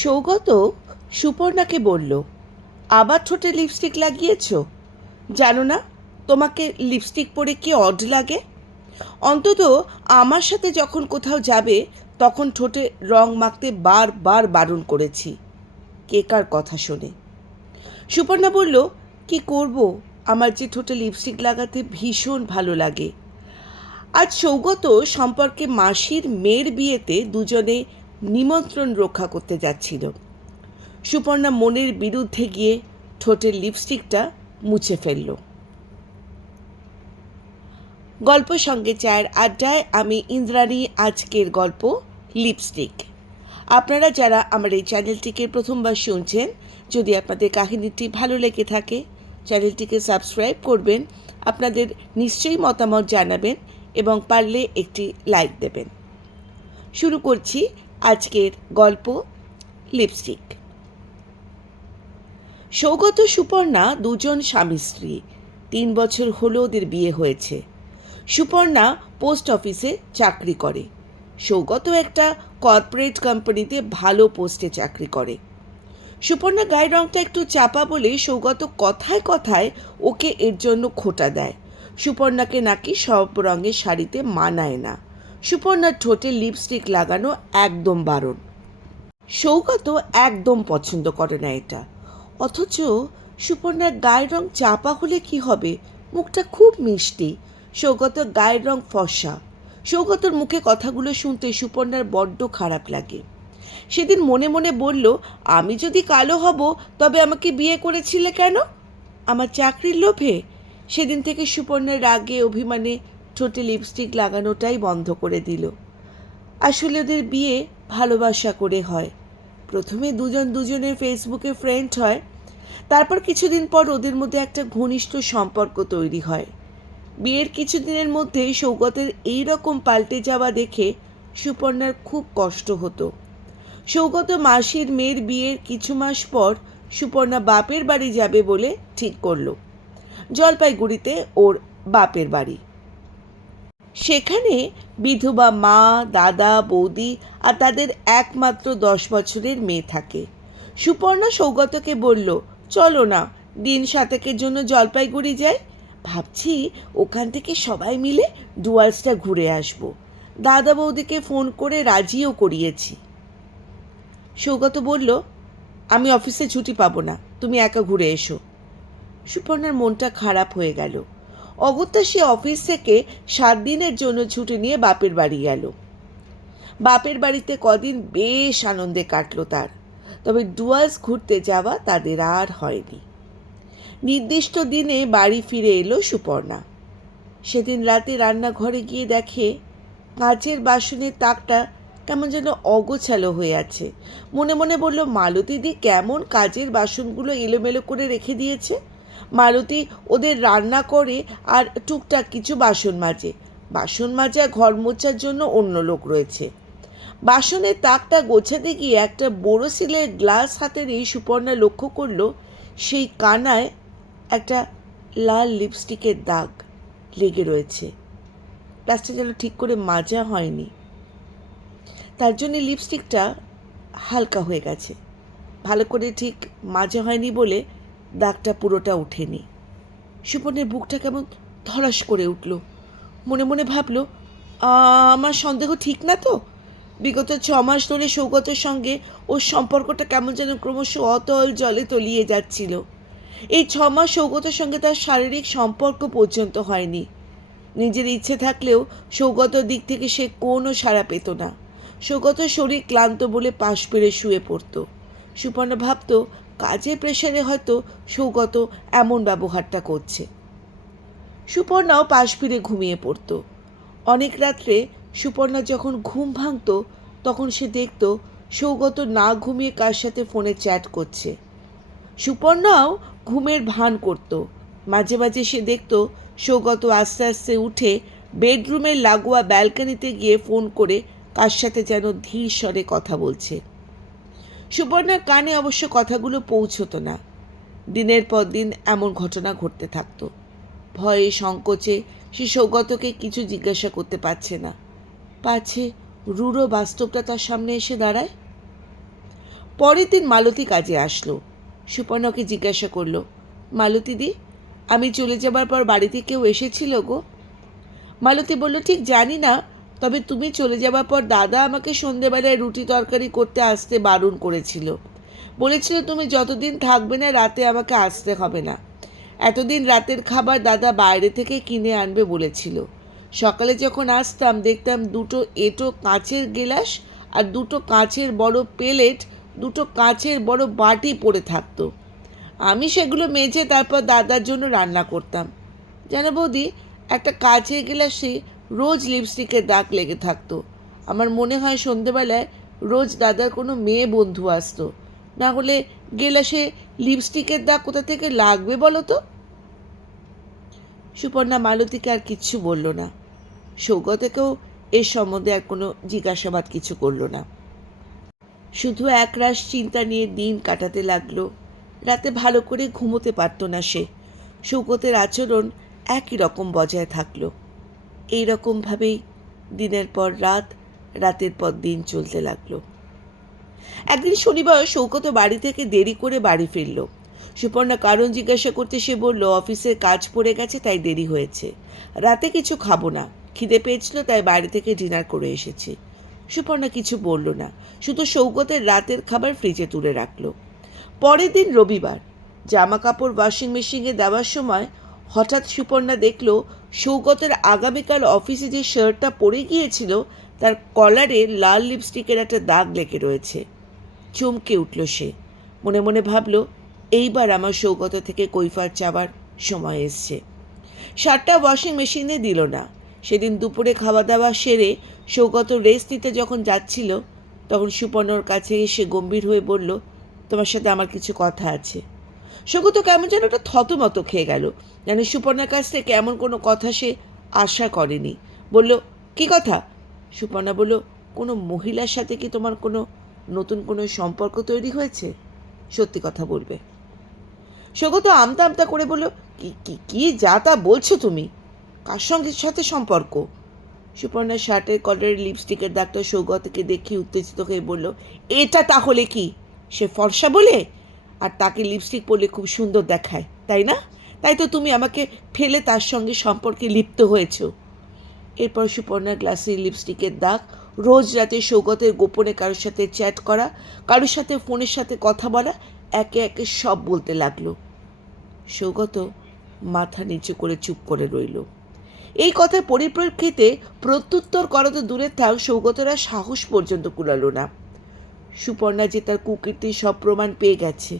সৌগত সুপর্ণাকে বলল, আবার ঠোঁটে লিপস্টিক লাগিয়েছ? জানো না তোমাকে লিপস্টিক পরে কি অড লাগে? অন্তত আমার সাথে যখন কোথাও যাবে তখন ঠোঁটে রং মাখতে বারবার বারণ করেছি। কে কার কথা শোনে? সুপর্ণা বলল, কি করব, আমার যে ঠোঁটে লিপস্টিক লাগাতে ভীষণ ভালো লাগে। আজ সৌগত সম্পর্কে মাসির মেয়ের বিয়েতে দুজনে নিমন্ত্রণ রক্ষা করতে যাচ্ছিল। সুপর্ণা মনের বিরুদ্ধে গিয়ে ঠোঁটের লিপস্টিকটা মুছে ফেলল। গল্প সঙ্গে চায়ের আড্ডায় আমি ইন্দ্রাণী। আজকের গল্প লিপস্টিক। আপনারা যারা আমার এই চ্যানেলটিকে প্রথমবার শুনছেন, যদি আপনাদের কাহিনীটি ভালো লেগে থাকে চ্যানেলটিকে সাবস্ক্রাইব করবেন, আপনাদের নিশ্চয়ই মতামত জানাবেন এবং পারলে একটি লাইক দেবেন। শুরু করছি আজকের গল্প লিপস্টিক। সৌগত সুপর্ণা দুজন স্বামী স্ত্রী। 3 বছর হলো ওদের বিয়ে হয়েছে। সুপর্ণা পোস্ট অফিসে চাকরি করে, সৌগত একটা কর্পোরেট কোম্পানিতে ভালো পোস্টে চাকরি করে। সুপর্ণা গায়ের রঙটা একটু চাপা বলে সৌগত কথায় কথায় ওকে এর জন্য খোঁটা দেয়। সুপর্ণাকে নাকি সব রঙের শাড়িতে মানায় না। সুপর্ণার ঠোঁটে লিপস্টিক লাগানো একদম বারণ। সৌগত একদম পছন্দ করে না এটা। অথচ সুপর্ণার গায়ের রং চাপা হলে কি হবে, মুখটা খুব মিষ্টি। সৌগতর গায়ের রং ফর্সা। সৌগতর মুখে কথাগুলো শুনতে সুপর্ণার বড্ড খারাপ লাগে। সেদিন মনে মনে বলল, আমি যদি কালো হব তবে আমাকে বিয়ে করেছিলে কেন? আমার চাকরির লোভে? সেদিন থেকে সুপর্ণার রাগে অভিমানে ঠোঁটে লিপস্টিক লাগানোটাই বন্ধ করে দিল। আসলে ওদের বিয়ে ভালোবাসা করে হয়। প্রথমে দুজন দুজনের ফেসবুকে ফ্রেন্ড হয়, তারপর কিছুদিন পর ওদের মধ্যে একটা ঘনিষ্ঠ সম্পর্ক তৈরি হয়। বিয়ের কিছুদিনের মধ্যে সৌগতের এই রকম পাল্টে যাওয়া দেখে সুপর্ণার খুব কষ্ট হতো। সৌগত মাসির মেয়ের বিয়ের কিছু মাস পর সুপর্ণা বাপের বাড়ি যাবে বলে ঠিক করলো। জলপাইগুড়িতে ওর বাপের বাড়ি। সেখানে বিধবা মা, দাদা, বৌদি আর তাদের একমাত্র 10 বছরের মেয়ে থাকে। সুপর্ণা সৌগতকে বলল, চলো না দিন 7 জন্য জলপাইগুড়ি যাই। ভাবছি ওখান থেকে সবাই মিলে ডুয়ার্সটা ঘুরে আসবো। দাদা বৌদিকে ফোন করে রাজিও করিয়েছি। সৌগত বলল, আমি অফিসে ছুটি পাবো না, তুমি একা ঘুরে এসো। সুপর্ণার মনটা খারাপ হয়ে গেল। অগত্যা সে অফিস থেকে 7 দিনের জন্য ছুটি নিয়ে বাপের বাড়ি গেল। বাপের বাড়িতে কদিন বেশ আনন্দে কাটলো তার। তবে ডুয়ার্স ঘুরতে যাওয়া তাদের আর হয়নি। নির্দিষ্ট দিনে বাড়ি ফিরে এলো সুপর্ণা। সেদিন রাতে রান্নাঘরে গিয়ে দেখে কাঁচের বাসনের তাকটা কেমন যেন অগোছালো হয়ে আছে। মনে মনে বলল, মালতীদি কেমন কাজের বাসনগুলো এলোমেলো করে রেখে দিয়েছে। মালতী ওদের রান্না করে আর টুকটাক কিছু বাসন মাজে। বাসন মাজা ঘর মোছার জন্য অন্য লোক রয়েছে। বাসনের তাকটা গোছাতে গিয়ে একটা বোরোসিলের গ্লাস হাতে নিয়ে সুপর্ণা লক্ষ্য করল সেই কানায় একটা লাল লিপস্টিকের দাগ লেগে রয়েছে। গ্লাসটা যেন ঠিক করে মাজা হয়নি, তার জন্য লিপস্টিকটা হালকা হয়ে গেছে। ভালো করে ঠিক মাজা হয়নি বলে দাগটা পুরোটা ওঠেনি। সুপর্ণের বুকটা কেমন ধড়াস করে উঠল। মনে মনে ভাবল, আমার সন্দেহ ঠিক না তো? বিগত 6 মাস ধরে সৌগতের সঙ্গে ওর সম্পর্কটা কেমন যেন ক্রমশ অতল জলে তলিয়ে যাচ্ছিল। এই 6 মাস সৌগতের সঙ্গে তার শারীরিক সম্পর্ক পর্যন্ত হয়নি। নিজের ইচ্ছে থাকলেও সৌগতর দিক থেকে সে কোনো সাড়া পেত না। সৌগতর শরীর ক্লান্ত বলে পাশ ফিরে শুয়ে পড়ত। সুপর্ণা ভাবত, কাজের প্রেশারে হয়তো সৌগত এমন ব্যবহারটা করছে। সুপর্ণাও পাশ ফিরে ঘুমিয়ে পড়ত। অনেক রাত্রে সুপর্ণা যখন ঘুম ভাঙত তখন সে দেখত সৌগত না ঘুমিয়ে কার সাথে ফোনে চ্যাট করছে। সুপর্ণাও ঘুমের ভান করত। মাঝে মাঝে সে দেখত সৌগত আস্তে আস্তে উঠে বেডরুমের লাগোয়া ব্যালকনিতে গিয়ে ফোন করে কার সাথে যেন ধীর স্বরে কথা বলছে। সুপর্ণার কানে অবশ্য কথাগুলো পৌঁছতো না। দিনের পর দিন এমন ঘটনা ঘটতে থাকত। ভয়ে সংকোচে সে সৌগতকে কিছু জিজ্ঞাসা করতে পারছে না। পাছে রূঢ় বাস্তবটা তার সামনে এসে দাঁড়ায়। পরের দিন মালতী কাজে আসলো। সুপর্ণাকে জিজ্ঞাসা করলো, মালতীদি, আমি চলে যাবার পর বাড়িতে কেউ এসেছিল গো? মালতী বলল, ঠিক জানি না, তবে তুমি চলে যাবার পর দাদা আমাকে সন্ধেবেলায় রুটি তরকারি করতে আসতে বারণ করেছিল। বলেছিল তুমি যতদিন থাকবে না রাতে আমাকে আসতে হবে না। এতদিন রাতের খাবার দাদা বাইরে থেকে কিনে আনবে বলেছিল। সকালে যখন আসতাম দেখতাম দুটো এঁটো কাঁচের গেলাস আর দুটো কাঁচের বড় প্লেট, দুটো কাঁচের বড় বাটি পড়ে থাকতো। আমি সেগুলো মেজে তারপর দাদার জন্য রান্না করতাম। জানো বৌদি, একটা কাঁচের গ্লাসে রোজ লিপস্টিকের দাগ লেগে থাকতো। আমার মনে হয় সন্ধেবেলায় রোজ দাদার কোনো মেয়ে বন্ধু আসতো, না হলে গ্লাসে লিপস্টিকের দাগ কোথা থেকে লাগবে বলো তো? সুপর্ণা মালতীকে আর কিচ্ছু বলল না। সৌগতকেও এর সম্বন্ধে আর কোনো জিজ্ঞাসাবাদ কিছু করলো না। শুধু একরাশ চিন্তা নিয়ে দিন কাটাতে লাগলো। রাতে ভালো করে ঘুমোতে পারত না সে। সৌগতের আচরণ একই রকম বজায় থাকলো। এই রকমভাবেই দিনের পর রাত, রাতের পর দিন চলতে লাগলো। একদিন শনিবার সৌগত বাড়ি থেকে দেরি করে বাড়ি ফিরল। সুপর্ণা কারণ জিজ্ঞাসা করতে সে বলল, অফিসের কাজ পড়ে গেছে তাই দেরি হয়েছে। রাতে কিছু খাবো না, খিদে পেয়েছিল তাই বাড়ি থেকে ডিনার করে এসেছি। সুপর্ণা কিছু বলল না, শুধু সৌগতের রাতের খাবার ফ্রিজে তুলে রাখলো। পরের দিন রবিবার, জামা কাপড় ওয়াশিং মেশিনে দেওয়ার সময় হঠাৎ সুপর্ণা দেখল সৌগতের আগামীকাল অফিসে যে শার্টটা পরে গিয়েছিল তার কলারে লাল লিপস্টিকের একটা দাগ লেগে রয়েছে। চমকে উঠল সে। মনে মনে ভাবল, এইবার আমার সৌগত থেকে কৈফিয়ত চাওয়ার সময় এসছে। শার্টটা ওয়াশিং মেশিনে দিল না। সেদিন দুপুরে খাওয়া দাওয়া সেরে সৌগত রেস্ট নিতে যখন যাচ্ছিল তখন সুপর্ণার কাছে এসে গম্ভীর হয়ে বলল, তোমার সাথে আমার কিছু কথা আছে। সৌগত কেমন যেন একটা থতমত খেয়ে গেল, যেন সুপর্ণার কাছ থেকে এমন কোনো কথা সে আশা করেনি। বলল, কি কথা? সুপর্ণা বলল, কোনো মহিলার সাথে কি তোমার কোনো নতুন কোনো সম্পর্ক তৈরি হয়েছে? সত্যি কথা বলবে। সৌগত আমতা আমতা করে বলল, কি কি কি যা তা বলছো তুমি? কার সঙ্গে সাথে সম্পর্ক? সুপর্ণার শার্টের কলারের লিপস্টিকের দাগটা সৌগতকে দেখে উত্তেজিত হয়ে বলল, এটা তাহলে কি? সে ফর্সা বলে? আর তাকে লিপস্টিক পরলে খুব সুন্দর দেখায়, তাই না? তাই তো তুমি আমাকে ফেলে তার সঙ্গে সম্পর্কে লিপ্ত হয়েছ। এরপর সুপর্ণার গ্লাসে লিপস্টিকের দাগ, রোজ রাতে সৌগতের গোপনে কারোর সাথে চ্যাট করা, কারোর সাথে ফোনের সাথে কথা বলা, একে একে সব বলতে লাগলো। সৌগত মাথা নিচু করে চুপ করে রইল। এই কথার পরিপ্রেক্ষিতে প্রত্যুত্তর করা তো দূরের থাক, সৌগতরা সাহস পর্যন্ত কুলালো না। সুপর্ণা যে তার কুকীর্তির সব প্রমাণ পেয়ে গেছে।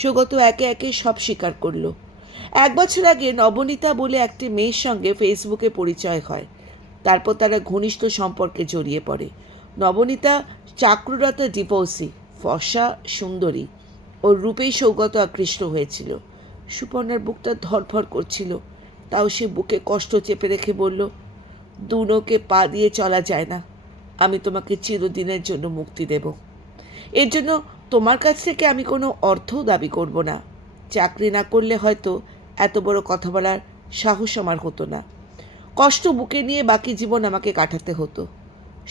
সৌগত একে একে সব স্বীকার করল। 1 বছর আগে নবনীতা বলে একটি মেয়ের সঙ্গে ফেসবুকে পরিচয় হয়। তারপর তারা ঘনিষ্ঠ সম্পর্কে জড়িয়ে পড়ে। নবনীতা চাকরুরতা ডিভোর্সি, ফর্সা সুন্দরী। ওর রূপেই সৌগত আকৃষ্ট হয়েছিল। সুপর্ণার বুকটা ধড়ফড় করছিল, তাও সে বুকে কষ্ট চেপে রেখে বলল, দুনোকে পা দিয়ে চলা যায় না। আমি তোমাকে চিরদিনের জন্য মুক্তি দেব। এর জন্য তোমার কাছ থেকে আমি কোনো অর্থও দাবি করব না। চাকরি না করলে হয়তো এত বড় কথা বলার সাহস আমার হতো না। কষ্ট বুকে নিয়ে বাকি জীবন আমাকে কাটাতে হতো।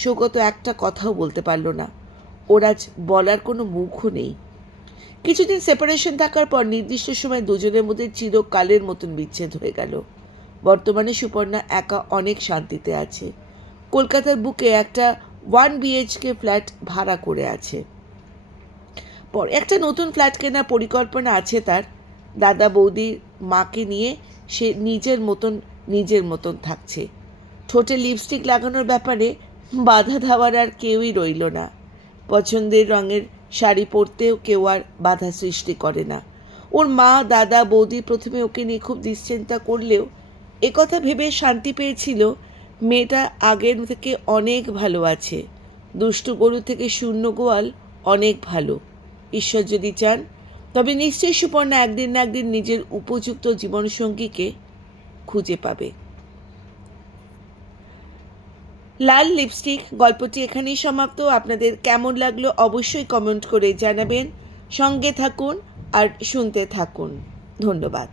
সৌগত একটা কথাও বলতে পারল না। ওর আজ বলার কোনো মুখও নেই। কিছুদিন সেপারেশন থাকার পর নির্দিষ্ট সময় দুজনের মধ্যে চিরকালের মতন বিচ্ছেদ হয়ে গেল। বর্তমানে সুপর্ণা একা অনেক শান্তিতে আছে। কলকাতার বুকে একটা 1 BHK ফ্ল্যাট ভাড়া করে আছে। পরে একটা নতুন ফ্ল্যাট কেনার পরিকল্পনা আছে তার। দাদা বৌদির মাকে নিয়ে সে নিজের মতন থাকছে। ঠোঁটে লিপস্টিক লাগানোর ব্যাপারে বাধা দেওয়ার আর কেউই রইল না। পছন্দের রঙের শাড়ি পরতেও কেউ আর বাধা সৃষ্টি করে না। ওর মা দাদা বৌদি প্রথমে ওকে নিয়ে খুব দুশ্চিন্তা করলেও একথা ভেবে শান্তি পেয়েছিল, মেয়েটা আগের থেকে অনেক ভালো আছে। দুষ্টু গরু থেকে শূন্য গোয়াল অনেক ভালো। ঈশ্বর যদি চান তবে নিশ্চয়ই সুপর্ণা একদিন না একদিন নিজের উপযুক্ত জীবনসঙ্গীকে খুঁজে পাবে। লাল লিপস্টিক গল্পটি এখানেই সমাপ্ত। আপনাদের কেমন লাগলো অবশ্যই কমেন্ট করে জানাবেন। সঙ্গে থাকুন আর শুনতে থাকুন। ধন্যবাদ।